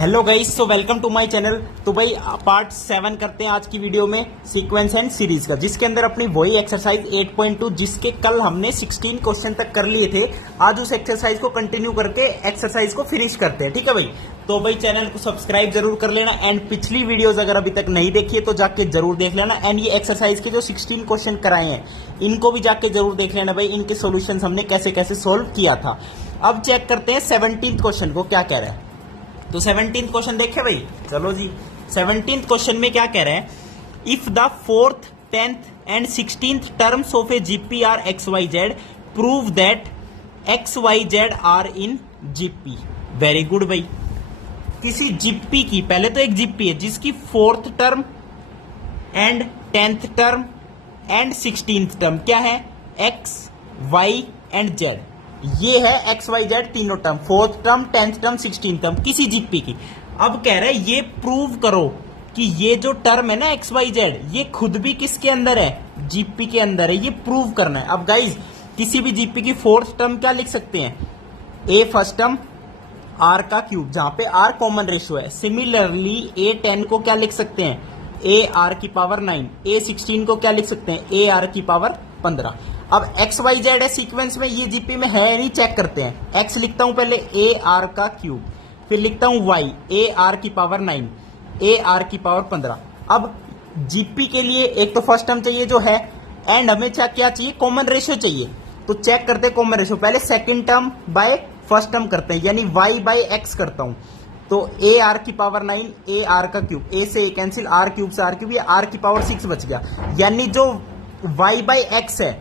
Hello guys, so welcome to my channel. तो भाई part 7 करते हैं आज की वीडियो में सीक्वेंस एंड सीरीज का, जिसके अंदर अपनी वही एक्सरसाइज 8.2 जिसके कल हमने 16 क्वेश्चन तक कर लिए थे, आज उस एक्सरसाइज को कंटिन्यू करके एक्सरसाइज को फिनिश करते हैं। ठीक है भाई, तो भाई चैनल को सब्सक्राइब जरूर कर लेना एंड पिछली वीडियोज अगर अभी तक नहीं देखी है तो जाके जरूर देख लेना। एंड ये एक्सरसाइज के जो 16 क्वेश्चन कराए हैं इनको भी जाके जरूर देख लेना भाई, इनके सोल्यूशन हमने कैसे कैसे सोल्व किया था। अब चेक करते हैं 17th क्वेश्चन को क्या कह रहा है। तो 17th क्वेश्चन देखे भाई, चलो जी 17th क्वेश्चन में क्या कह रहे हैं। If the 4th 10th and 16th terms of a GP are XYZ, prove that XYZ are in GP. Very good भाई, किसी जीपी की, पहले तो एक जीपी है जिसकी 4th term and 10th term and 16th term क्या है, X, Y एंड Z। ये है XYZ तीनों term, 4th term, 10th term, 16th term किसी जीपी की। अब कह रहे हैं ये प्रूव करो कि ये जो टर्म है ना XYZ, ये खुद भी किसके अंदर है, जीपी के अंदर है। ये प्रूव करना है। अब गाइज किसी भी जीपी की 4th टर्म क्या लिख सकते हैं, A फर्स्ट टर्म R का क्यूब, जहां पे R कॉमन रेशियो है। सिमिलरली A10 को क्या लिख सकते हैं, AR की पावर 9। A16 को क्या लिख सकते हैं, AR की पावर 15। अब XYZ है सीक्वेंस में, ये जीपी में है नहीं, चेक करते हैं। X लिखता हूं पहले AR का क्यूब, फिर लिखता हूं Y AR की पावर 9, AR की पावर 15। अब जीपी के लिए एक तो फर्स्ट टर्म चाहिए जो है, एंड हमें क्या चाहिए, कॉमन रेशियो चाहिए। तो चेक करते हैं कॉमन रेशियो, पहले second term by first term करते हैं, यानी Y बाय X करता हूं। तो AR की पावर 9 AR का क्यूब, A से A कैंसिल, R क्यूब से R क्यूब, ये R की पावर 6 बच गया। यानी जो Y बाय X है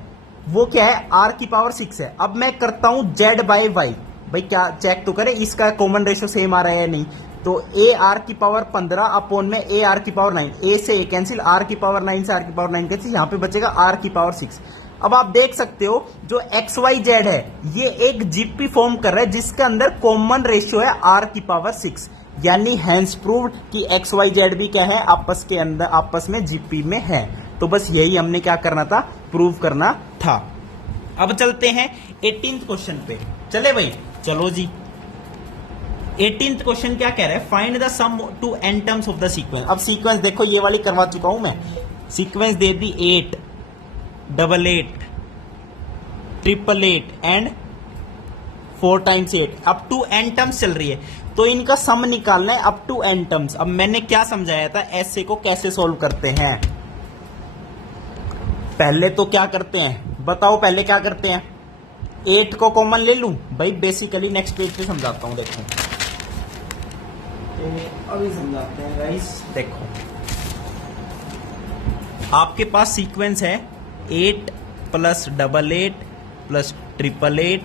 वो क्या है, R की पावर 6 है। अब मैं करता हूं Z बाय Y, भाई क्या चेक तो करें इसका कॉमन रेशियो सेम आ रहा है या नहीं। तो AR की पावर 15 अपॉन में AR की पावर 9, A से A कैंसिल, R की पावर 9 से R की पावर 9 कैंसिल, यहाँ पे बचेगा R की पावर 6। अब आप देख सकते हो जो XYZ है ये एक जीपी फॉर्म कर रहा है जिसके अंदर कॉमन रेशियो है R की पावर 6, यानी हैंस प्रूव्ड कि XYZ भी क्या है, आपस के अंदर आपस में जीपी में है। तो बस यही हमने क्या करना था, प्रूव करना था। अब चलते हैं 18th क्वेश्चन पे। चले भाई, चलो जी 18th क्वेश्चन क्या कह रहा है, find the sum to n terms of the sequence. अब सीक्वेंस देखो ये वाली करवा चुका हूं मैं, सीक्वेंस दे दी 8 88 888 and 4 times 8 up to n terms चल रही है। तो इनका सम निकालना है अप टू n टर्म्स। अब मैंने क्या समझाया था, ऐसे को कैसे सोल्व करते हैं। पहले तो क्या करते हैं बताओ, पहले क्या करते हैं, 8 को कॉमन ले लूं भाई। बेसिकली नेक्स्ट पेज पे समझाता हूं, देखो तो अभी समझाते हैं गाइस। देखो आपके पास सीक्वेंस है 8 plus 88 plus 888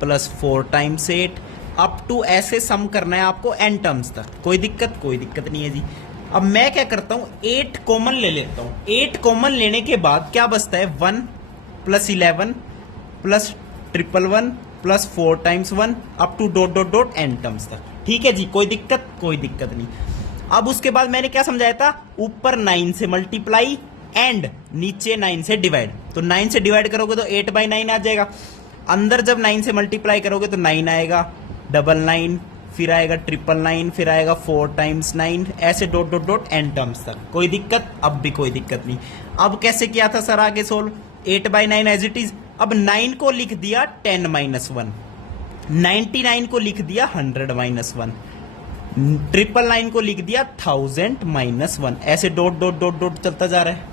plus 4 times 8 up to ऐसे सम करना है आपको n टर्म्स तक। कोई दिक्कत नहीं है जी। अब मैं क्या करता हूं, 8 कॉमन ले लेता हूं। 8 कॉमन लेने के बाद क्या बचता है, 1 plus 11 plus 111 plus 4 times 1 up to dot dot dot n terms तक। ठीक है जी, कोई दिक्कत नहीं। अब उसके बाद मैंने क्या समझाया था, ऊपर 9 से मल्टीप्लाई एंड नीचे 9 से डिवाइड। तो 9 से डिवाइड करोगे तो 8 बाई 9 आ जाएगा। अंदर जब 9 से मल्टीप्लाई करोगे तो 9 आएगा, 99 फिर आएगा 999 फिर आएगा 4 टाइम्स 9, ऐसे dot dot dot n terms तक। कोई दिक्कत, अब भी कोई दिक्कत नहीं। अब कैसे किया था सर आगे solve, 8 by 9 as it is. अब 9 को लिख दिया 10 माइनस 1, 99 को लिख दिया 100 माइनस 1, 999 को लिख दिया 1000 माइनस 1, ऐसे डॉट डॉट डॉट डॉट चलता जा रहा है।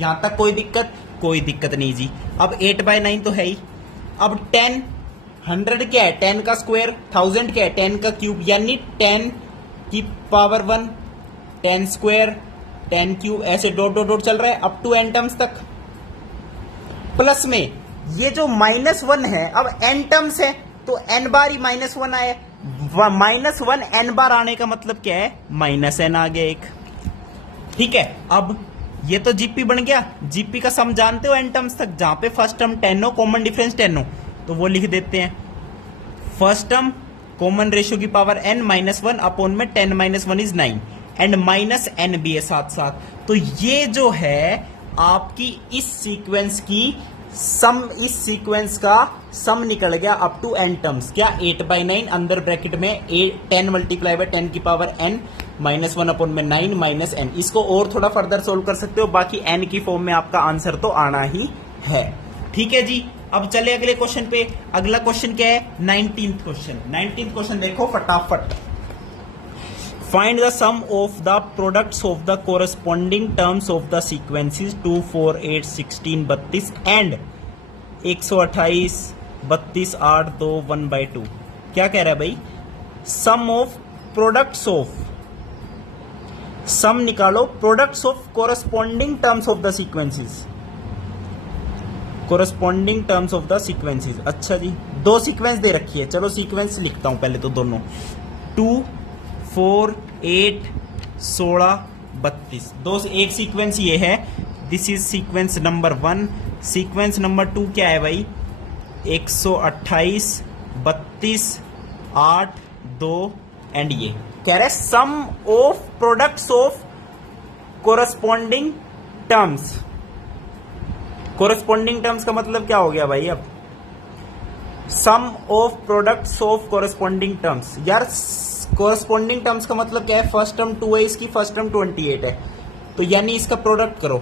यहां तक कोई दिक्कत नहीं जी। अब 8 बाई 9 तो है ही। अब 10 100 क्या है, 10 का स्क्वायर, 1000 क्या है, 10 का क्यूब, यानी 10 की पावर 1, 10 स्क्वायर 10 क्यूब, ऐसे डॉट डॉट डॉट चल रहा है अप टू n टर्म्स तक। प्लस में ये जो -1 है, अब n टर्म्स है तो n बार ही -1 आए, -1 n बार आने का मतलब क्या है, -n आ गया एक। ठीक है, अब ये तो जीपी बन गया। जीपी का सम जानते हो n टर्म्स तक, जहां पे फर्स्ट टर्म 10 हो, कॉमन डिफरेंस 10 हो, तो वो लिख देते हैं फर्स्ट टर्म कॉमन रेशियो की पावर n -1 अपॉन में 10 - 1 इज 9 एंड माइनस n भी है साथ साथ। तो ये जो है आपकी इस सीक्वेंस की सम इस सीक्वेंस का सम निकल गया अप टू n टर्म्स, क्या 8/9 अंदर ब्रैकेट में 10 मल्टीप्लाई बाय 10 की पावर n माइनस 1 अपॉन में 9 माइनस n। इसको और थोड़ा फर्दर सोल्व कर सकते हो, बाकी n की फॉर्म में आपका आंसर तो आना ही है। ठीक है जी, अब चले अगले क्वेश्चन पे। अगला क्वेश्चन क्या है? 19th question. 19th क्वेश्चन देखो फटाफट। Find the sum of the products of the corresponding terms of the sequences 2, 4, 8, 16, 32 and 128, 32, 8, 2, 1/2। क्या कह रहा है भाई? Sum of products of, sum निकालो products of corresponding terms of the sequences, corresponding terms of the sequences। अच्छा जी, दो sequence दे रखी है, चलो सीक्वेंस लिखता हूं पहले तो दोनों। 2, 4, 8, 16, 32। दो एक सीक्वेंस ये है, this is sequence number 1। Sequence number 2 क्या है भाई? 128, 32, 8, 2 एंड ये कह रहा है sum of products of corresponding terms. Corresponding terms का मतलब क्या हो गया भाई? अब sum of products of corresponding terms, यार कोरस्पॉन्डिंग टर्म्स का मतलब क्या है? फर्स्ट टर्म 2 है, इसकी फर्स्ट टर्म 28 है, तो यानी इसका प्रोडक्ट करो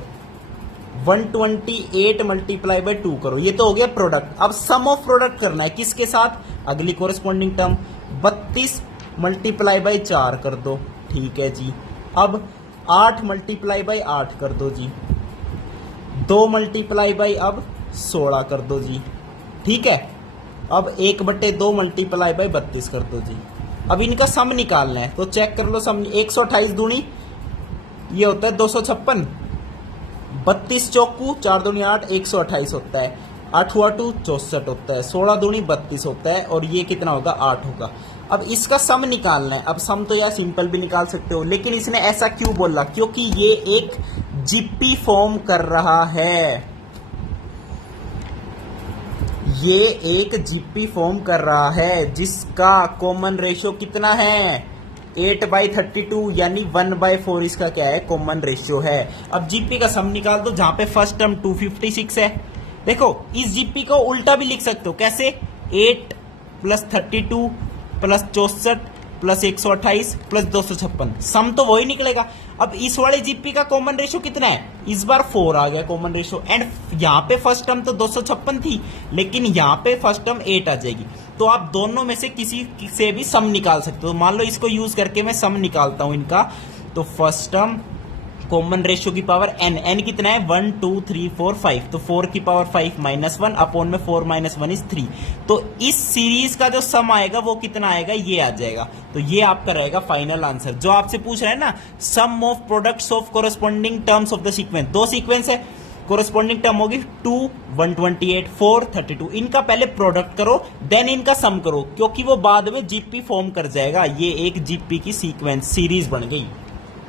128 मल्टीप्लाई बाय 2 करो, ये तो हो गया प्रोडक्ट। अब सम ऑफ प्रोडक्ट करना है किसके साथ? अगली कोरस्पॉन्डिंग टर्म 32 मल्टीप्लाई बाय 4 कर दो, ठीक है जी। अब 8 मल्टीप्लाई बाय 8 कर दो जी, 2 मल्टीप्लाई बाय अब 16 कर दो जी, ठीक है। अब 1/2 मल्टीप्लाई बाय 32 कर दो जी। अब इनका सम निकालना है, तो चेक कर लो सम। 128 दूनी ये होता है 256, 32 चौकू 4 दूनी 8, 128 होता है, 8 हुआ 2 64 होता है, 16 दूनी 32 होता है, और ये कितना होगा? 8 होगा। अब इसका सम निकालना है। अब सम तो यार सिंपल भी निकाल सकते हो, लेकिन इसने ऐसा क्यों बोला? क्योंकि ये एक जीपी फॉर्म कर रहा है, ये एक जीपी फॉर्म कर रहा है जिसका कॉमन रेशियो कितना है? 8/32, यानी 1/4 इसका क्या है? कॉमन रेशियो है। अब जीपी का सम निकाल दो, जहां पे फर्स्ट टर्म 256 है। देखो इस जीपी को उल्टा भी लिख सकते हो, कैसे? 8 + 32 + 64 + 128 + 256, सम तो वही निकलेगा। अब इस वाले जीपी का कॉमन रेशियो कितना है? इस बार 4 आ गया कॉमन रेशियो, एंड यहाँ पे फर्स्ट टर्म तो 256 थी, लेकिन यहाँ पे फर्स्ट टर्म 8 आ जाएगी। तो आप दोनों में से किसी से भी सम निकाल सकते हो। मान लो इसको यूज करके मैं सम निकालता हूं इनका, तो फर्स्ट टर्म कॉमन रेशियो की पावर n कितना है? 1 2 3 4 5, तो 4 की पावर 5 -1 अपॉन में 4 - 1 इज 3। तो इस सीरीज का जो सम आएगा वो कितना आएगा? ये आ जाएगा। तो ये आपका रहेगा फाइनल आंसर। जो आपसे पूछ रहा है ना, sum of products of corresponding terms of the sequence, दो सीक्वेंस है, कोरस्पॉन्डिंग टर्म होगी 2 128 4 32। इनका पहले प्रोडक्ट करो, देन इनका सम करो, क्योंकि वो बाद में जीपी फॉर्म कर जाएगा। ये एक जीपी की सीक्वेंस सीरीज बन गई,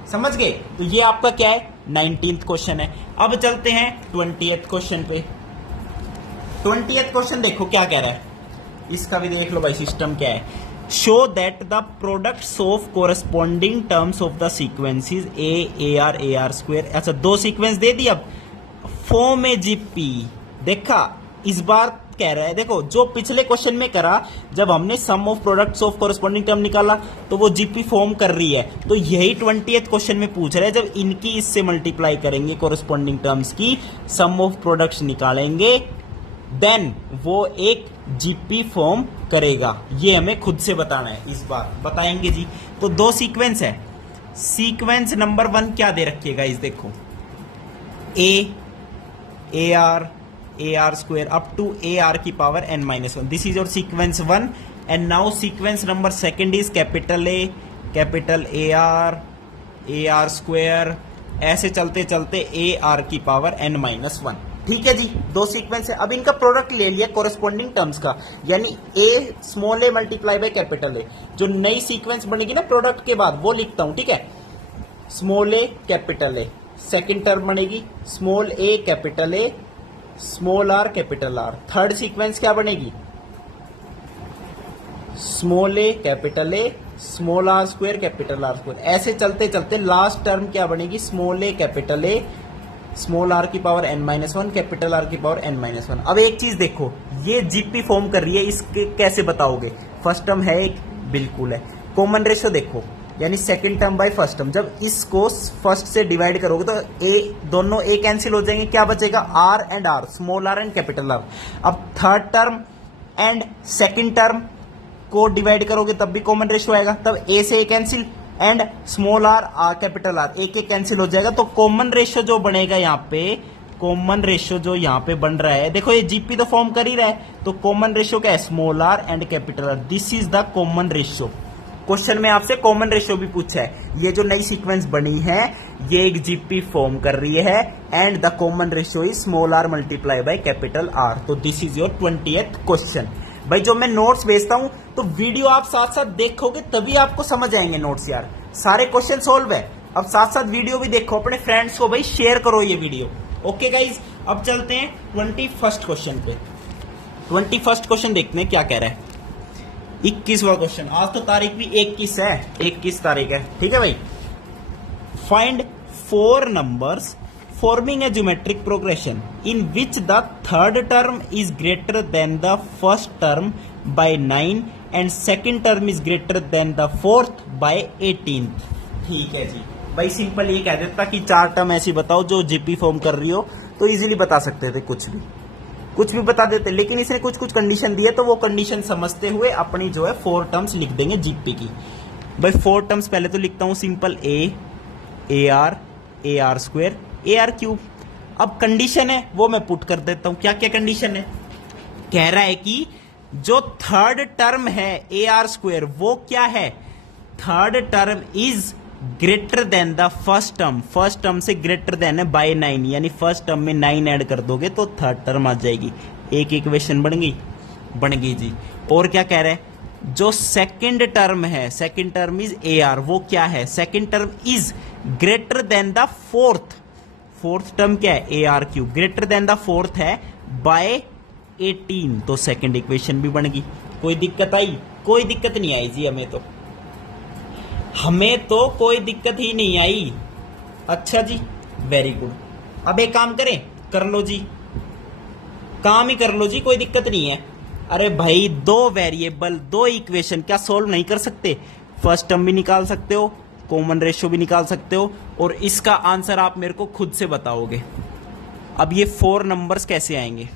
समझ गए? तो ये आपका क्या है? 19th क्वेश्चन है। अब चलते हैं 20th क्वेश्चन पे। 20th क्वेश्चन देखो क्या कह रहा है, इसका भी देख लो भाई सिस्टम क्या है। Show that the products of corresponding terms of the sequences A R square. अच्छा, दो सीक्वेंस दे दी, अब फॉर्म ए जीपी। देखा, इस बार कह रहा है, देखो जो पिछले क्वेश्चन में करा, जब हमने sum of products of corresponding term निकाला तो वो जीपी फॉर्म कर रही है, तो यही 20th क्वेश्चन में पूछ रहा है, जब इनकी इससे मल्टीप्लाई करेंगे कोरस्पॉन्डिंग टर्म्स की, सम ऑफ प्रोडक्ट्स निकालेंगे, देन वो एक जीपी फॉर्म करेगा। ये हमें खुद से बताना है, इस बार बताएंगे जी। तो दो सीक्वेंस है, सीक्वेंस नंबर 1 क्या दे रखिएगा इस, देखो A are square up to A R की power n-1, this is your sequence 1। And now sequence number 2 is capital A are square, ऐसे चलते चलते ए आर की पावर n-1। ठीक है जी, दो सीक्वेंस है। अब इनका प्रोडक्ट ले लिया कोरस्पॉन्डिंग टर्म्स का, यानी a small a multiply by capital A. जो नई सीक्वेंस बनेगी ना प्रोडक्ट के बाद, वो लिखता हूं, ठीक है? Small a capital A, second term बनेगी small a capital A, small r capital R. Third sequence क्या बनेगी? Small a capital A, small r square capital R square. ऐसे चलते चलते लास्ट टर्म क्या बनेगी? Small a capital A, small r की power n minus one, capital R की power n minus one. अब एक चीज देखो, ये जीपी फॉर्म कर रही है, इसके कैसे बताओगे? फर्स्ट टर्म है एक, बिल्कुल है। कॉमन रेशियो देखो, यानी second term by first term, जब इसको फर्स्ट से डिवाइड करोगे तो ए, दोनों ए कैंसिल हो जाएंगे, क्या बचेगा? R and R, small are and capital R. अब third term and second term को डिवाइड करोगे तब भी कॉमन रेशियो आएगा, तब ए से A cancel and small r capital R, एक एक कैंसिल हो जाएगा। तो कॉमन रेशियो जो बनेगा यहाँ पे, कॉमन रेशियो जो यहाँ पे बन रहा है, देखो ये जीपी तो फॉर्म कर ही रहा है, तो कॉमन रेशियो क्या है? Small are and capital R, this is the common ratio. Question में आपसे कॉमन रेशियो भी पूछा है। ये जो नई सीक्वेंस बनी है ये एक जीपी फॉर्म कर रही है and the common ratio is small r multiply by capital R. तो this is your 20th question. भाई जो मैं नोट्स भेजता हूं तो वीडियो आप साथ साथ देखोगे तभी आपको समझ आएंगे नोट्स यार। सारे क्वेश्चन सोल्व है, अब साथ साथ वीडियो भी देखो, अपने फ्रेंड्स को भाई शेयर करो ये वीडियो। ओके गाइज, अब चलते हैं 21st क्वेश्चन पे। 21st क्वेश्चन देखते हैं क्या कह रहा है। 21वां क्वेश्चन, आज तो तारीख भी 21 है, 21 तारीख है, ठीक है भाई। Find 4 numbers forming a geometric progression in which the third term is greater than the first term by 9 and second term is greater than the fourth by 18। ठीक है जी भाई, सिंपल ये कह देता कि 4 टर्म ऐसी बताओ जो जीपी फॉर्म कर रही हो, तो इजीली बता सकते थे, कुछ भी बता देते, लेकिन इसने कुछ कंडीशन दी है, तो वो कंडीशन समझते हुए अपनी जो है 4 टर्म्स लिख देंगे जीपी की। भाई 4 टर्म्स पहले तो लिखता हूं simple, A R square, a r cube. अब कंडीशन है वो मैं पुट कर देता हूं, क्या क्या कंडीशन है? कह रहा है कि जो थर्ड टर्म है ए आर स्क्वायर वो क्या है? Third term is greater than the first term, first term से ग्रेटर देन है बाय 9, यानी फर्स्ट टर्म में 9 ऐड कर दोगे तो थर्ड टर्म आ जाएगी। एक इक्वेशन बन गई जी। और क्या कह रहे हैं? जो सेकंड टर्म है, second term is A R, वो क्या है? Second term is greater than the fourth term क्या है? ए r cube, greater than the fourth है बाय 18, तो सेकंड इक्वेशन भी बन गई। कोई दिक्कत आई? कोई दिक्कत नहीं आई जी, हमें तो कोई दिक्कत ही नहीं आई। अच्छा जी, वेरी गुड। अब एक काम करें, कर लो जी, काम ही कर लो जी, कोई दिक्कत नहीं है। अरे भाई 2 वेरिएबल 2 इक्वेशन क्या सोल्व नहीं कर सकते? फर्स्ट टर्म भी निकाल सकते हो, कॉमन रेशियो भी निकाल सकते हो, और इसका आंसर आप मेरे को खुद से बताओगे। अब ये 4 नंबर्स कैसे आएंगे?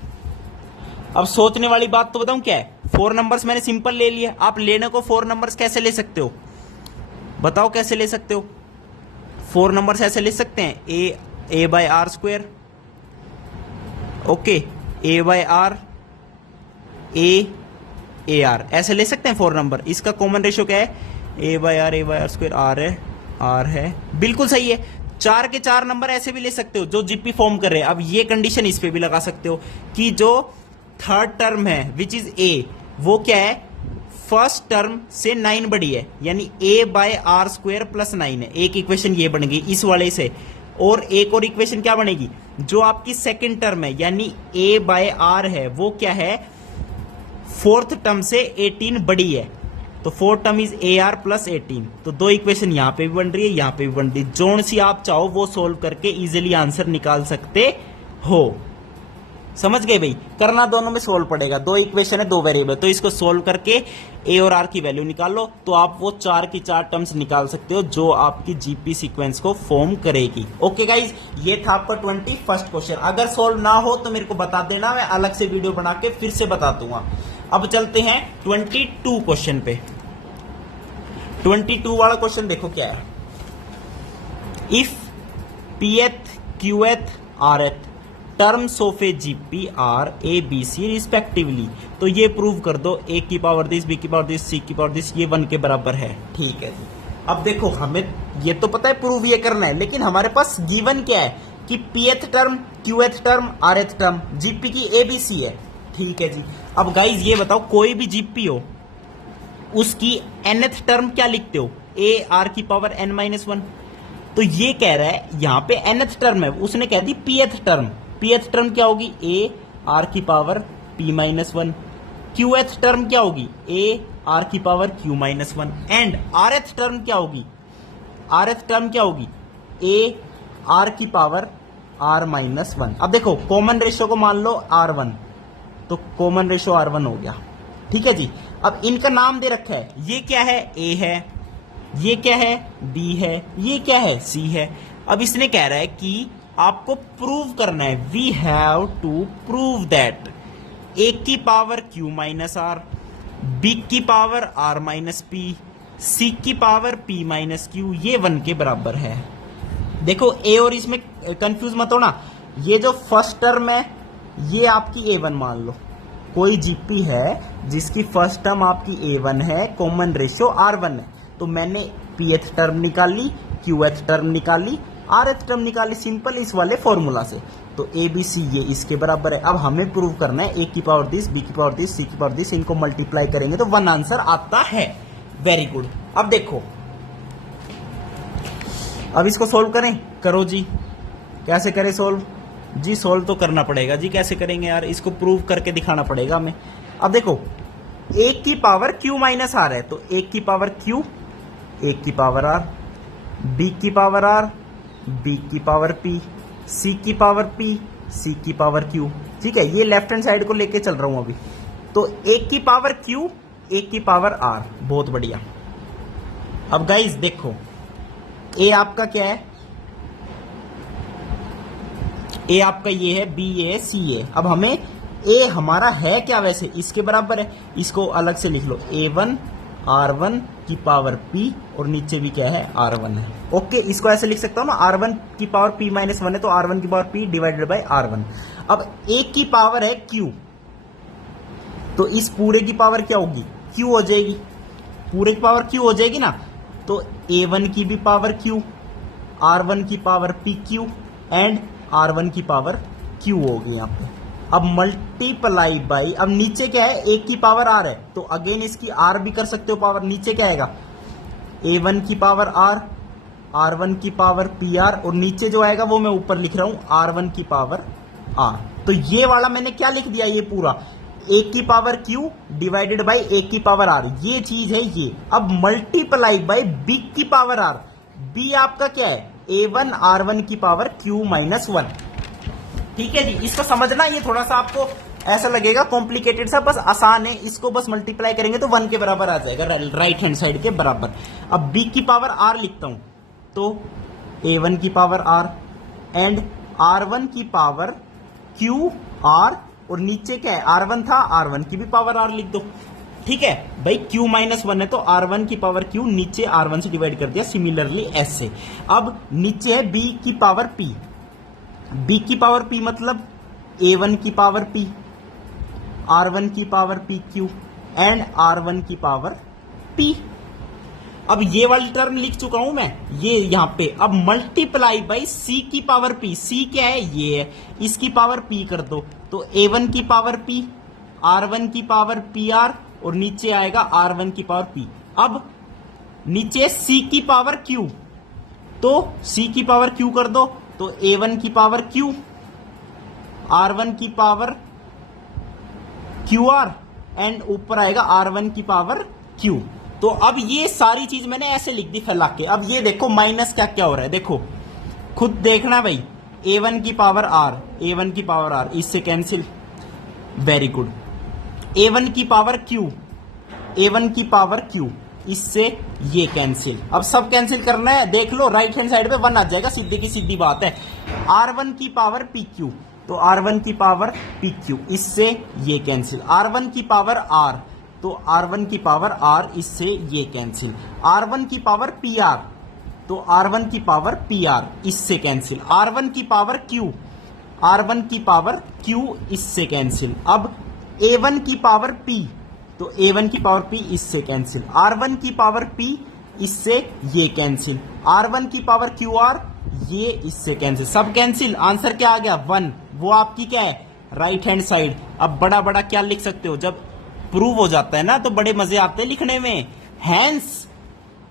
अब सोचने वाली बात तो बताऊं क्या है? 4 नंबर्स मैंने सिंपल ले लिया, आप लेने को 4 नंबर्स कैसे ले सकते हो? बताओ कैसे ले सकते हो? 4 नंबर्स ऐसे ले सकते हैं, A by R square, okay, A by R, A R, ऐसे ले सकते हैं 4 नंबर। इसका कॉमन रेशियो क्या है? ए बाय आर स्क्वायर, आर है, बिल्कुल सही है। 4 के 4 नंबर ऐसे भी ले सकते हो जो जीपी फॉर्म कर रहे हैं। अब ये कंडीशन इस पे भी लगा सकते हो कि जो थर्ड टर्म है विच इज ए, वो क्या है? फर्स्ट टर्म से 9 बड़ी है, यानी ए बाय आर स्क्वायर प्लस 9 है। एक इक्वेशन ये बन गई इस वाले से, और एक और इक्वेशन क्या बनेगी? जो आपकी सेकंड टर्म है यानी ए बाय आर है, वो क्या है? फोर्थ टर्म से 18 बड़ी है, तो fourth term is A R plus 18। तो 2 इक्वेशन यहां पे भी बन रही है, यहां पे भी बन रही है। जोन सी आप चाहो वो सोल्व करके इजीली आंसर निकाल सकते हो। समझ गए भाई? करना दोनों में सोल्व पड़ेगा, 2 इक्वेशन है 2 वेरिएबल, तो इसको सोल्व करके ए और आर की वैल्यू निकाल लो, तो आप वो 4 की 4 टर्म्स निकाल सकते हो जो आपकी जीपी सीक्वेंस को फॉर्म करेगी। ओके गाइज, ये था आपका 21st क्वेश्चन। अगर सोल्व ना हो तो मेरे को बता देना, मैं अलग से वीडियो बना के फिर से बता दूंगा। अब चलते हैं 22 क्वेश्चन पे। 22 वाला क्वेश्चन देखो क्या है। If pth qth rth terms of a GP are A B C respectively, तो ये प्रूव कर दो ए की पावर दिस, बी की पावर दिस, सी की पावर दिस, ये 1 के बराबर है। ठीक है जी। अब देखो हमें ये तो पता है प्रूव ये करना है, लेकिन हमारे पास गिवन क्या है कि pth term, qth term, rth term GP की ए बी सी है। ठीक है जी। अब गाइज ये बताओ, कोई भी जीपी हो उसकी nth टर्म क्या लिखते हो? ए आर की पावर n माइनस 1। तो ये कह रहा है यहां पे nth टर्म है, उसने कह दी pth टर्म। pth टर्म क्या होगी? ए आर की power p minus 1। qth term क्या होगी? ए आर की power q minus 1। And rth term क्या होगी? rth टर्म क्या होगी? ए आर की पावर R माइनस 1। अब देखो कॉमन रेशियो को मान लो R1, तो कॉमन रेशियो R1 हो गया। ठीक है जी। अब इनका नाम दे रखा है, ये क्या है, A है, ये क्या है, B है, ये क्या है, C है। अब इसने कह रहा है कि आपको प्रूव करना है, we have to prove that A की power Q minus R, B की power R minus P, C की पावर P माइनस Q ये 1 के बराबर है। देखो A और इसमें कंफ्यूज मत होना, ये जो फर्स्ट टर्म है ये आपकी A1 मान लो। कोई जीपी है जिसकी फर्स्ट टर्म आपकी A1 है, कॉमन रेशियो R1 है, तो मैंने Pth टर्म निकाली, Qth टर्म निकाली, Rth टर्म निकाली, सिंपल इस वाले फॉर्मूला से। तो ए बी सी ये इसके बराबर है। अब हमें प्रूव करना है A की पावर दिस, B की पावर दिस, C की पावर दिस, इनको मल्टीप्लाई करेंगे तो 1 आंसर आता है। Very good. अब देखो, अब इसको सोल्व करें, करो जी। कैसे करें सोल्व जी? सोल्व तो करना पड़ेगा जी। कैसे करेंगे यार, इसको प्रूव करके दिखाना पड़ेगा हमें। अब देखो A की पावर Q माइनस R है, तो A की पावर Q, A की पावर R, B की पावर R, B की पावर P, C की पावर P, C की पावर Q। ठीक है, ये लेफ्ट हैंड साइड को लेके चल रहा हूं अभी। तो A की पावर Q, A की पावर R, बहुत बढ़िया। अब गाइस देखो, A आपका क्या है, A आपका ये है, B ये है, C ये। अब हमें A हमारा है क्या, वैसे इसके बराबर है, इसको अलग से लिख लो, A1 R1 की पावर P और नीचे भी क्या है, R1 है। ओके, इसको ऐसे लिख सकता हूं ना, R1 की पावर P माइनस 1 है तो R1 की power P divided by R1। अब A की पावर है Q, तो इस पूरे की पावर क्या होगी, Q हो जाएगी, पूरे की पावर Q हो जाएगी ना। तो A1 की भी पावर Q, R1 की पावर PQ एंड R1 की पावर Q होगी यहाँ पे। अब मल्टीप्लाई बाई, अब नीचे क्या है, A की पावर R है, तो अगेन इसकी R भी कर सकते हो पावर। नीचे क्या आएगा, A1 की पावर R, R1 की पावर PR, और नीचे जो आएगा वो मैं ऊपर लिख रहा हूं R1 की पावर R। तो ये वाला मैंने क्या लिख दिया, ये पूरा A की power Q divided by A की पावर R, ये चीज है ये। अब मल्टीप्लाई बाई B की पावर R, B आपका क्या है, A1 R1 की पावर Q माइनस 1। ठीक है जी, इसको समझना, ये थोड़ा सा आपको ऐसा लगेगा कॉम्प्लिकेटेड सा, बस आसान है। इसको बस मल्टीप्लाई करेंगे तो 1 के बराबर आ जाएगा, राइट हैंड साइड के बराबर। अब B की पावर R लिखता हूं, तो A1 की पावर R एंड R1 की पावर Q R, और नीचे क्या है, R1 था, R1 की भी पावर R लिख दो। ठीक है भाई, Q माइनस 1 है तो R1 की पावर Q, नीचे R1 से डिवाइड कर दिया, सिमिलरली ऐसे। अब नीचे है B की पावर P, B की पावर P मतलब A1 की पावर P, R1 की पावर PQ एंड R1 की पावर P। अब ये वाली टर्म लिख चुका हूं मैं, ये यहां पे। अब मल्टीप्लाई बाई C की पावर P, C क्या है, ये है, इसकी पावर P कर दो, तो A1 की पावर P, R1 की पावर PR, और नीचे आएगा R1 की पावर P। अब नीचे C की पावर Q, तो C की पावर Q कर दो, तो A1 की पावर Q, R1 की पावर QR एंड ऊपर आएगा R1 की पावर Q। तो अब ये सारी चीज मैंने ऐसे लिख दी फैला के। अब ये देखो माइनस क्या क्या हो रहा है, देखो खुद देखना भाई। A1 की पावर R, A1 की पावर R, इससे कैंसिल, वेरी गुड। A1 की पावर Q, A1 की पावर Q, इससे ये कैंसिल। अब सब कैंसिल करना है, देख लो राइट हैंड साइड पे 1 आ जाएगा, सीधी की सीधी बात है। R1 की पावर PQ, तो R1 की पावर PQ, इससे ये कैंसिल। R1 की पावर R, तो R1 की पावर R, इससे ये कैंसिल। R1 की पावर PR, तो R1 की पावर PR, इससे कैंसिल। R1 की पावर Q, R1 की पावर Q, इससे कैंसिल। अब A1 की पावर P, तो A1 की पावर P, इससे कैंसिल। R1 की पावर P, इससे ये कैंसिल। R1 की पावर QR, ये इससे कैंसिल, सब कैंसिल। आंसर क्या आ गया, 1। वो आपकी क्या है, राइट हैंड साइड। अब बड़ा बड़ा क्या लिख सकते हो, जब प्रूव हो जाता है ना तो बड़े मजे आते हैं लिखने में, हैंस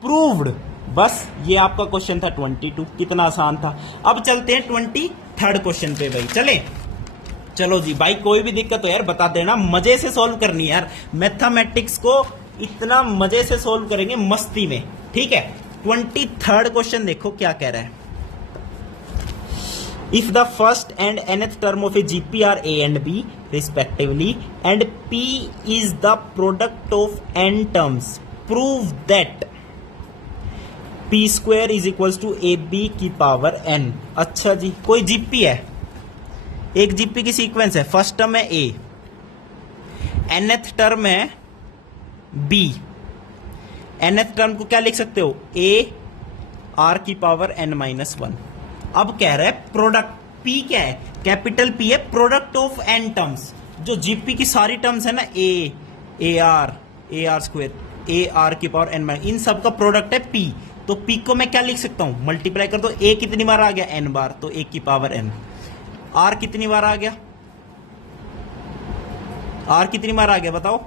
प्रूव्ड। बस ये आपका क्वेश्चन था 22, कितना आसान था। अब चलते हैं 23rd क्वेश्चन पे भाई, चले चलो जी भाई। कोई भी दिक्कत हो यार बता देना, मजे से सॉल्व करनी है यार। मैथमेटिक्स को इतना मजे से सॉल्व करेंगे, मस्ती में, ठीक है। 23rd क्वेश्चन देखो क्या कह रहा है। if the first and nth term of a GP are A and B respectively and P is the product of n terms, prove that P square is equals to AB की power n। अच्छा जी, कोई GP है, एक GP की sequence है, first term है A, nth term है B, nth term को क्या लिख सकते हो, A R की पावर n माइनस 1। अब कह रहा है प्रोडक्ट, P क्या है, कैपिटल P है, प्रोडक्ट ऑफ n टर्म्स, जो GP की सारी टर्म्स है ना, A R square, A R की पावर n माइनस, इन सब का प्रोडक्ट है P। तो P को मैं क्या लिख सकता हूं, मल्टीप्लाई कर दो, A कितनी बार आ गया, n बार, तो 1 की पावर n। R कितनी बार आ गया, R कितनी बार आ गया बताओ,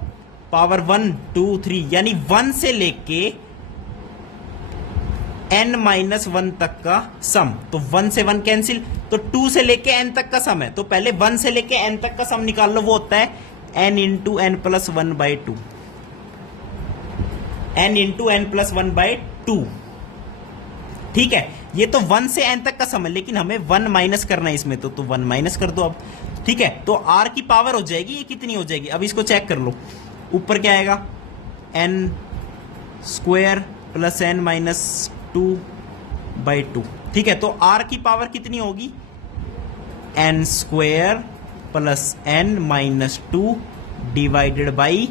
पावर 1 2 3, यानी 1 से लेके n माइनस 1 तक का सम। तो 1 से 1 कैंसिल, तो 2 से लेके n तक का सम है, तो पहले 1 से लेके n तक का सम निकाल लो, वो होता है n into n plus 1 by 2, n into n plus 1 by 2। ठीक है, ये तो 1 से n तक का सम है, लेकिन हमें 1 माइनस करना है इसमें, तो 1 माइनस कर दो अब। ठीक है, तो r की पावर हो जाएगी, ये कितनी हो जाएगी, अब इसको चेक कर लो, ऊपर क्या आएगा, n square plus n minus 2 by 2। ठीक है, तो r की पावर कितनी होगी, n square plus n minus 2 divided by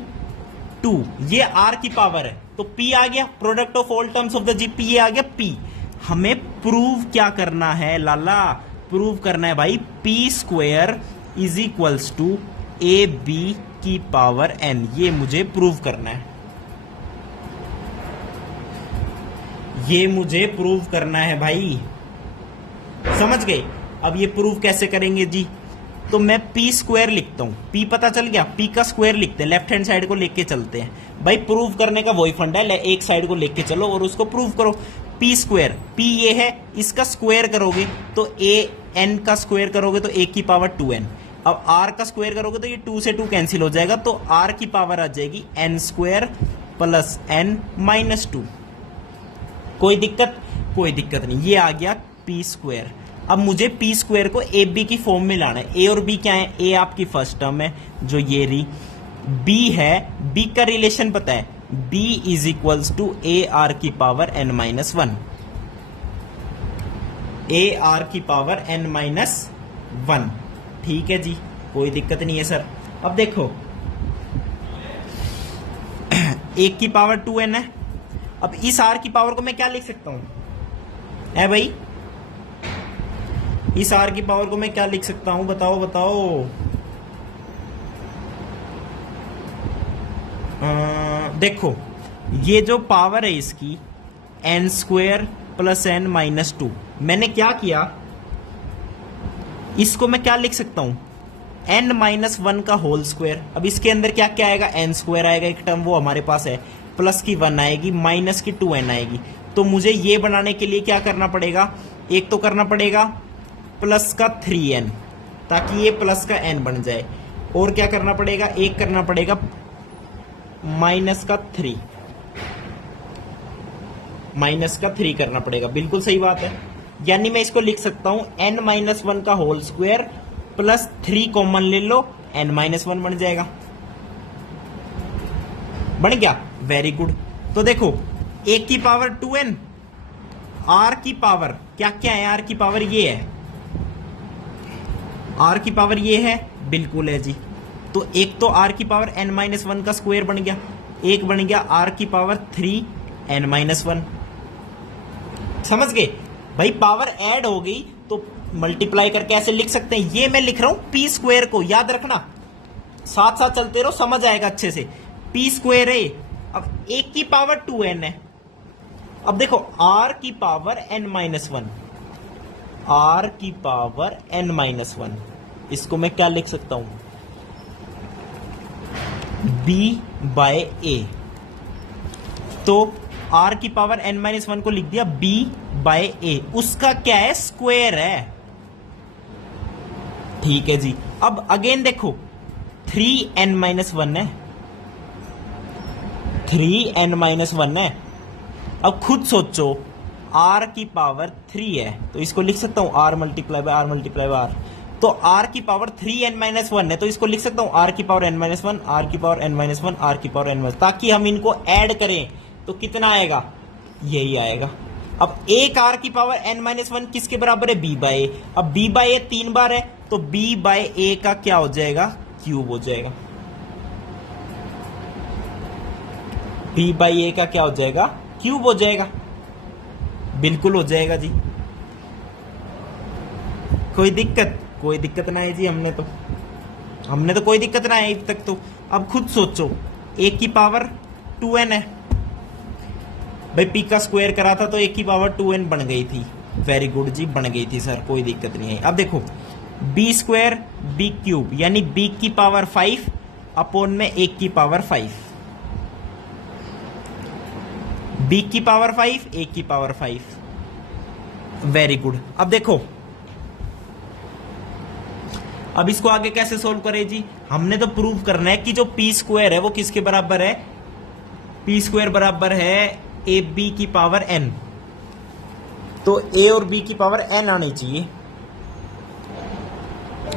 2, ये r की पावर है। तो p आ गया, product of all terms of the GP, ये आ गया p। हमें प्रूव क्या करना है लाला, प्रूव करना है भाई p square is equals to A B की पावर n, ये मुझे प्रूव करना है, ये मुझे प्रूव करना है भाई, समझ गए। अब ये प्रूव कैसे करेंगे जी, तो मैं p स्क्वायर लिखता हूं, p पता चल गया, p का स्क्वायर लिखते हैं, लेफ्ट हैंड साइड को लेके चलते हैं भाई, प्रूव करने का वही फंडा है, एक साइड को लेके चलो और उसको प्रूव करो। p स्क्वायर, p ये है, इसका स्क्वायर करोगे तो a n का स्क्वायर करोगे तो a की पावर 2n, अब r का स्क्वायर करोगे तो ये 2 से 2 कैंसिल हो जाएगा, तो r की पावर आ जाएगी n square plus n minus 2। कोई दिक्कत, कोई दिक्कत नहीं, ये आ गया p स्क्वायर। अब मुझे p स्क्वायर को ए बी की फॉर्म में लाना है, a और b क्या है, a आपकी फर्स्ट टर्म है जो ये रही, b है, b का रिलेशन पता है, b is equals to A R की power n minus 1, A are की पावर n माइनस 1। ठीक है जी, कोई दिक्कत नहीं है सर। अब देखो 1 की पावर 2n है, अब इस r की पावर को मैं क्या लिख सकता हूं, है भाई, इस r की पावर को मैं क्या लिख सकता हूं, बताओ बताओ। देखो ये जो पावर है इसकी n square plus n minus 2, मैंने क्या किया, इसको मैं क्या लिख सकता हूं, n माइनस 1 का होल स्क्वायर। अब इसके अंदर क्या क्या आएगा, n स्क्वायर आएगा एक टर्म, वो हमारे पास है, प्लस की 1 आएगी, माइनस की 2n आएगी। तो मुझे ये बनाने के लिए क्या करना पड़ेगा, एक तो करना पड़ेगा प्लस का 3n, ताकि ये प्लस का n बन जाए, और क्या करना पड़ेगा, एक करना पड़ेगा माइनस का 3, माइनस का 3 करना पड़ेगा, बिल्कुल सही बात है। यानी मैं इसको लिख सकता हूं n माइनस 1 का होल स्क्वायर प्लस 3 कॉमन ले लो, n माइनस 1 बन जाएगा, बन गया, वेरी गुड। तो देखो 1 की पावर 2n, r की पावर क्या क्या है, r की पावर ये है, r की पावर ये है, बिल्कुल है जी। तो एक तो r की पावर n माइनस 1 का स्क्वायर बन गया, एक बन गया r की पावर 3 n माइनस 1। समझ गए भाई, पावर ऐड हो गई तो मल्टीप्लाई करके ऐसे लिख सकते हैं। ये मैं लिख रहा हूं p स्क्वायर को, याद रखना, साथ साथ चलते रहो, समझ आएगा अच्छे से। p स्क्वायर है, अब 1 की पावर 2n है, अब देखो r की पावर n माइनस 1, r की पावर n माइनस 1, इसको मैं क्या लिख सकता हूं, b बाय a। तो r की पावर n माइनस 1 को लिख दिया b बाय a, उसका क्या है, स्क्वायर है। ठीक है जी। अब अगेन देखो 3n माइनस 1 है, 3n माइनस 1 है। अब खुद सोचो आर की पावर 3 है, तो इसको लिख सकता हूं R multiply by R multiply by R. तो आर की पावर 3n-1 है, तो इसको लिख सकता हूं आर की पावर n-1, आर की पावर n-1, आर की पावर n-1, ताकि हम इनको ऐड करें तो कितना आएगा, यही आएगा। अब एक आर की पावर n-1 किसके बराबर है, b बाय ए। अब b बाय ए 3 बार है, तो b बाय ए का क्या हो जाएगा, क्यूब हो जाएगा। b बाई ए का क्या हो जाएगा, क्यूब हो जाएगा। बिल्कुल हो जाएगा जी, कोई दिक्कत, कोई दिक्कत ना है जी। हमने तो कोई दिक्कत ना है अभी तक तो। अब खुद सोचो, ए की पावर 2n है भाई, पी का स्क्वायर करा था तो ए की पावर 2n बन गई थी। वेरी गुड जी, बन गई थी सर, कोई दिक्कत नहीं है। अब देखो बी स्क्वायर बी क्यूब, यानी बी की पावर 5 अपॉन में ए की पावर 5, बी की पावर 5 ए की पावर 5। Very good. अब देखो, अब इसको आगे कैसे सोल्व करें जी, हमने तो प्रूव करना है कि जो पी स्क्वायर है वो किसके बराबर है, पी स्क्वायर बराबर है ए बी की पावर एन। तो ए और बी की पावर एन आनी चाहिए,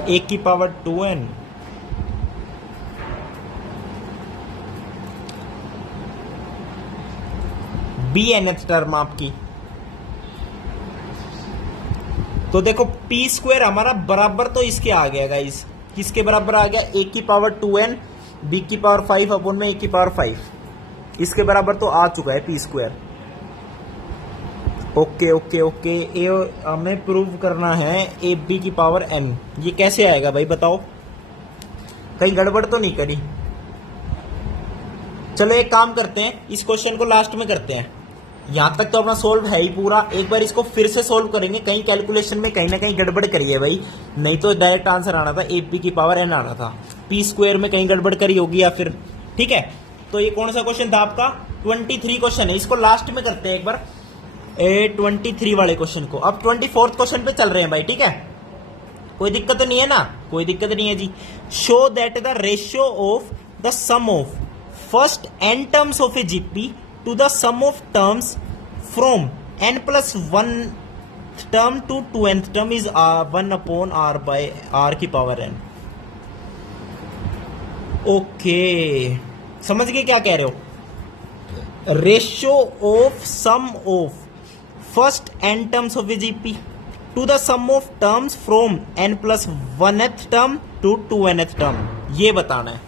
ए की power 2n, B nth term आपकी। तो देखो पी स्क्वायर हमारा बराबर तो इसके आ गया गाइस, किसके बराबर आ गया, ए की पावर 2n बी की पावर 5 अपॉन में ए की पावर 5, इसके बराबर तो आ चुका है P square. Okay okay okay, ए हमें प्रूव करना है ए बी की पावर एन। ये कैसे आएगा भाई बताओ, कहीं गड़बड़ तो नहीं करी। चलो एक काम करते हैं, इस क्वेश्चन को लास्ट में करते हैं, यहां तक तो अपना सोल्व है ही पूरा। एक बार इसको फिर से सोल्व करेंगे, कहीं कैलकुलेशन में कहीं ना कहीं गड़बड़ करी है भाई, नहीं तो डायरेक्ट आंसर आना था ए बी की पावर एन आना था, पी स्क्वायर में कहीं गड़बड़ करी होगी या फिर। ठीक है, तो ये कौन सा क्वेश्चन था आपका, 23 क्वेश्चन है, इसको लास्ट में करते हैं एक बार 23 वाले क्वेश्चन को। अब 24th क्वेश्चन पे चल रहे हैं भाई, ठीक है, कोई दिक्कत तो नहीं है ना, कोई दिक्कत नहीं है जी। Show that the ratio of the sum of first n terms of a GP to the sum of terms from n+1 term to 2nth term is 1 upon r by r की पावर n। ओके, समझ गए क्या कह रहे हो, ratio of sum of first n terms of a GP to the sum of terms from n+1th term to 2nth term, ये बताना है।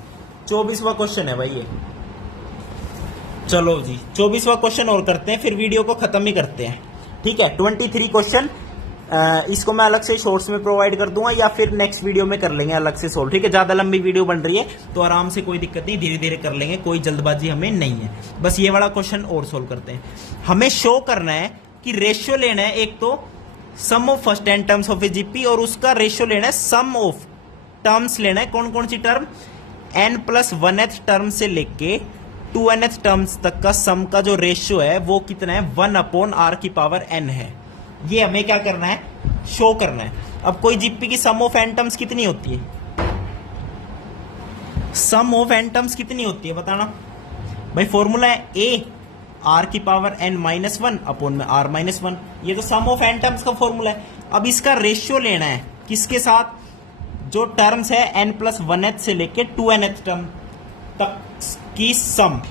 24वां क्वेश्चन है भाई ये। चलो जी 24वां क्वेश्चन और करते हैं, फिर वीडियो को खत्म ही करते हैं। ठीक है, 23 क्वेश्चन इसको मैं अलग से शॉर्ट्स में प्रोवाइड कर दूंगा या फिर नेक्स्ट वीडियो में कर लेंगे अलग से सोल्व। ठीक है, ज्यादा लंबी वीडियो बन रही है तो आराम से, कोई दिक्कत नहीं, धीरे धीरे कर लेंगे, कोई जल्दबाजी हमें नहीं है। बस ये वाला क्वेश्चन और सोल्व करते हैं। हमें शो करना है कि रेशियो लेना है, एक तो sum of first n terms of a GP, और उसका रेशियो लेना है सम ऑफ टर्म्स लेना है, कौन कौन सी टर्म, n+1th टर्म से लेके 2nth टर्म्स तक का सम का जो रेशियो है वो कितना है, 1 अपॉन r की पावर n है। ये हमें क्या करना है, शो करना है। अब कोई जीपी की सम ऑफ n टर्म्स कितनी होती है, सम ऑफ n टर्म्स कितनी होती है बताना भाई। फॉर्मूला है a r की पावर n-1 अपॉन में r-1, ये तो सम ऑफ n टर्म्स का फॉर्मूला है। अब इसका रेशियो लेना है किसके साथ, जो टर्म्स है n+1th से लेके 2nth टर्म तक की सम।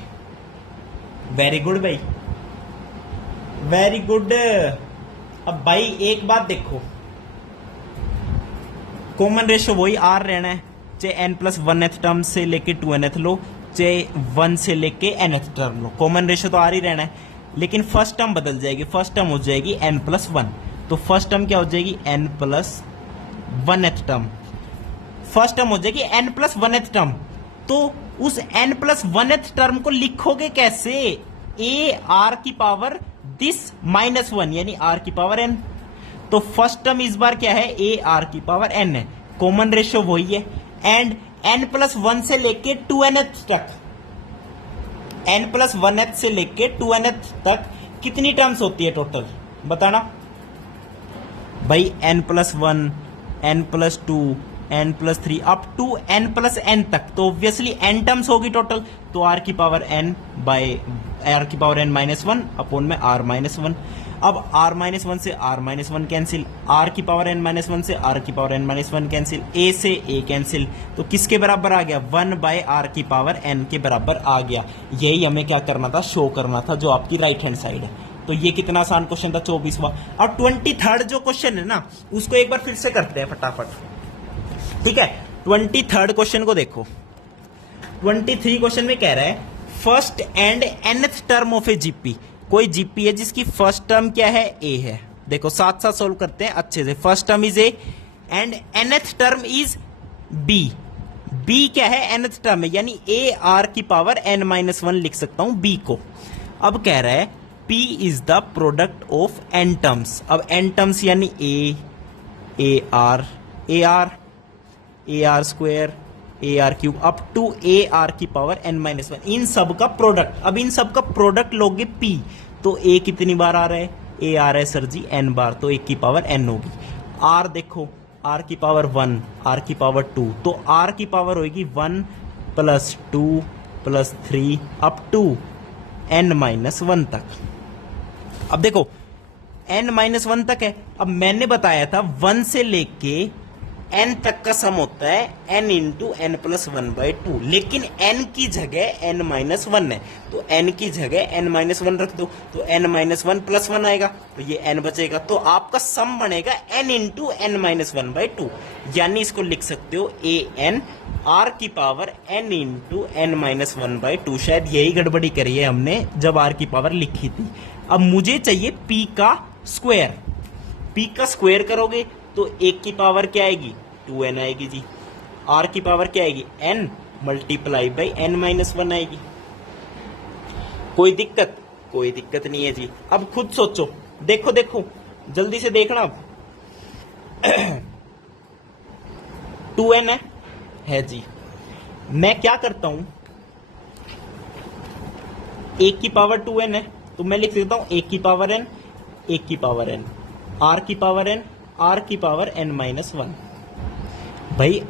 वेरी गुड भाई, वेरी गुड। अब भाई एक बात देखो, कॉमन रेशियो वही r रहना है, चाहे n+1th टर्म से लेके 2nth लो, चाहे 1 से लेके nth टर्म लो, कॉमन रेशियो तो r ही रहना है। लेकिन फर्स्ट टर्म बदल जाएगी, फर्स्ट टर्म हो जाएगी n+1, तो फर्स्ट टर्म क्या हो जाएगी, n+1th टर्म, फर्स्ट टर्म हो जाएगी n+1th टर्म। तो उस n+1th टर्म को लिखोगे कैसे, a r की पावर दिस -1 यानी r की पावर n। तो फर्स्ट टर्म इस बार क्या है, a r की पावर n है, कॉमन रेशियो वही है। एंड n+1 से लेके 2nth तक, n+1th से लेके 2nth तक कितनी टर्म्स होती है टोटल बताना भाई, n+1 n+2 n+3 up to n+n तक, तो ऑब्वियसली n टर्म्स होगी टोटल, तो r की पावर n बाय आर की power N minus one upon में आर माइनस वन। अब आर माइनस वन से R minus one cancel, R की पावर एन माइनस वन से आर की power N minus one cancel, A से A cancel, तो किसके बराबर आ गया, 1/r की पावर n के बराबर आ गया। यही हमें क्या करना था, शो करना था, जो आपकी राइट हैंड साइड है। तो ये कितना आसान क्वेश्चन था, 24वां। और 23rd जो क्वेश्चन है ना, उसको एक बार फिर से करते हैं फटाफट, ठीक है। 23rd क्वेश्चन को देखो। 23 क्वेश्चन में कह रहा है first and nth term of a GP. कोई जीपी है जिसकी फर्स्ट टर्म क्या है, ए है। देखो साथ साथ सोल्व करते हैं अच्छे से। First term is A and nth term is B. B क्या है, nth टर्म है, यानी ए आर की पावर n माइनस वन लिख सकता हूं बी को। अब कह रहा है P is the product of n terms. अब n टर्म्स यानी A R square, a r cube up to A R की पावर n माइनस वन, इन सब का प्रोडक्ट। अब इन सब का प्रोडक्ट लोगे P, तो a कितनी बार आ रहा है, ए आ रहा है सर जी n बार, तो एक की पावर n होगी। r देखो, r की पावर 1, r की पावर 2, तो r की पावर होगी 1 plus 2 plus 3 up to n minus one तक। अब देखो n माइनस वन तक है। अब मैंने बताया था 1 से लेके n तक का सम होता है n into n plus one by two, लेकिन n की जगह n माइनस वन है, तो n की जगह n माइनस वन रख दो, तो n minus one plus one आएगा, तो ये n बचेगा, तो आपका सम बनेगा n into n minus one by two. यानी इसको लिख सकते हो ए एन r की power n into n minus one by two. शायद यही गड़बड़ी करी है हमने जब r की पावर लिखी थी। अब मुझे चाहिए p का स्क्वायर। p का स्क्वायर करोगे तो एक की पावर क्या आएगी, 2n आएगी जी। r की पावर क्या आएगी, n multiply by n minus one आएगी। कोई दिक्कत, कोई दिक्कत नहीं है जी। अब खुद सोचो, देखो देखो जल्दी से देखना। अब 2n है जी। मैं क्या करता हूं, एक की पावर 2n है, तो मैं लिख देता हूं एक की पावर n, एक की पावर n, r की पावर n, r की पावर n माइनस वन। भाई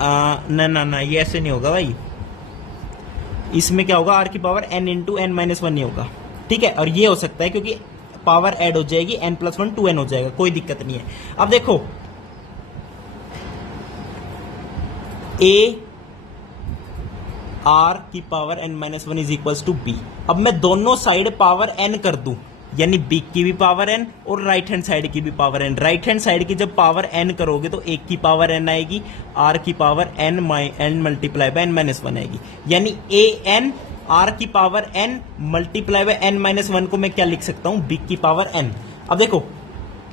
ना ना ना, ये ऐसे नहीं होगा भाई। इसमें क्या होगा, r की power n into n minus one नहीं होगा, ठीक है। और ये हो सकता है क्योंकि पावर ऐड हो जाएगी, n प्लस वन 2n हो जाएगा, कोई दिक्कत नहीं है। अब देखो a r की power n minus one is equals to b। अब मैं दोनों साइड पावर n कर दूं, यानी b की भी पावर n और राइट हैंड साइड की भी power n। Right hand side की जब पावर n करोगे तो एक की पावर n आएगी, r की power n multiply by n minus one आएगी, यानी a n r की power n multiply by n minus one को मैं क्या लिख सकता हूं, b की पावर n। अब देखो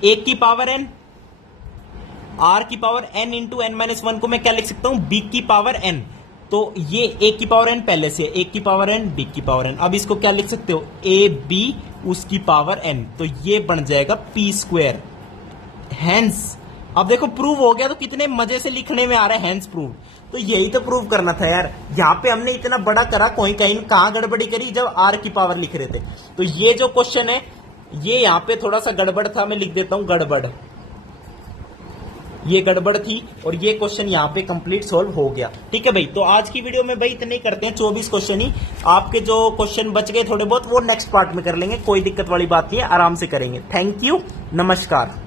एक की पावर n, r की power n into n minus one को मैं क्या लिख सकता हूं, b की पावर n। तो ये एक की पावर n पहले से, एक की पावर n, b की पावर n। अब इसको क्या लिख सकते हो, a b उसकी पावर n, तो ये बन जाएगा p स्क्वायर। हैंस अब देखो प्रूव हो गया। तो कितने मजे से लिखने में आ रहा है हैंस प्रूव। तो यही तो प्रूव करना था यार। यहाँ पे हमने इतना बड़ा करा, कोई कहीं कहां गड़बड़ी करी जब r की पावर लिख रहे थे। तो ये जो क्वेश्चन है ये यहाँ पे थोड़ा सा गड़बड़ था, मैं लिख देता हूं गड़बड़, ये गड़बड़ थी और ये क्वेश्चन यहाँ पे कंप्लीट सॉल्व हो गया। ठीक है भाई, तो आज की वीडियो में भाई इतने ही करते हैं, 24 क्वेश्चन ही। आपके जो क्वेश्चन बच गए थोड़े बहुत वो नेक्स्ट पार्ट में कर लेंगे, कोई दिक्कत वाली बात नहीं है, आराम से करेंगे। थैंक यू, नमस्कार।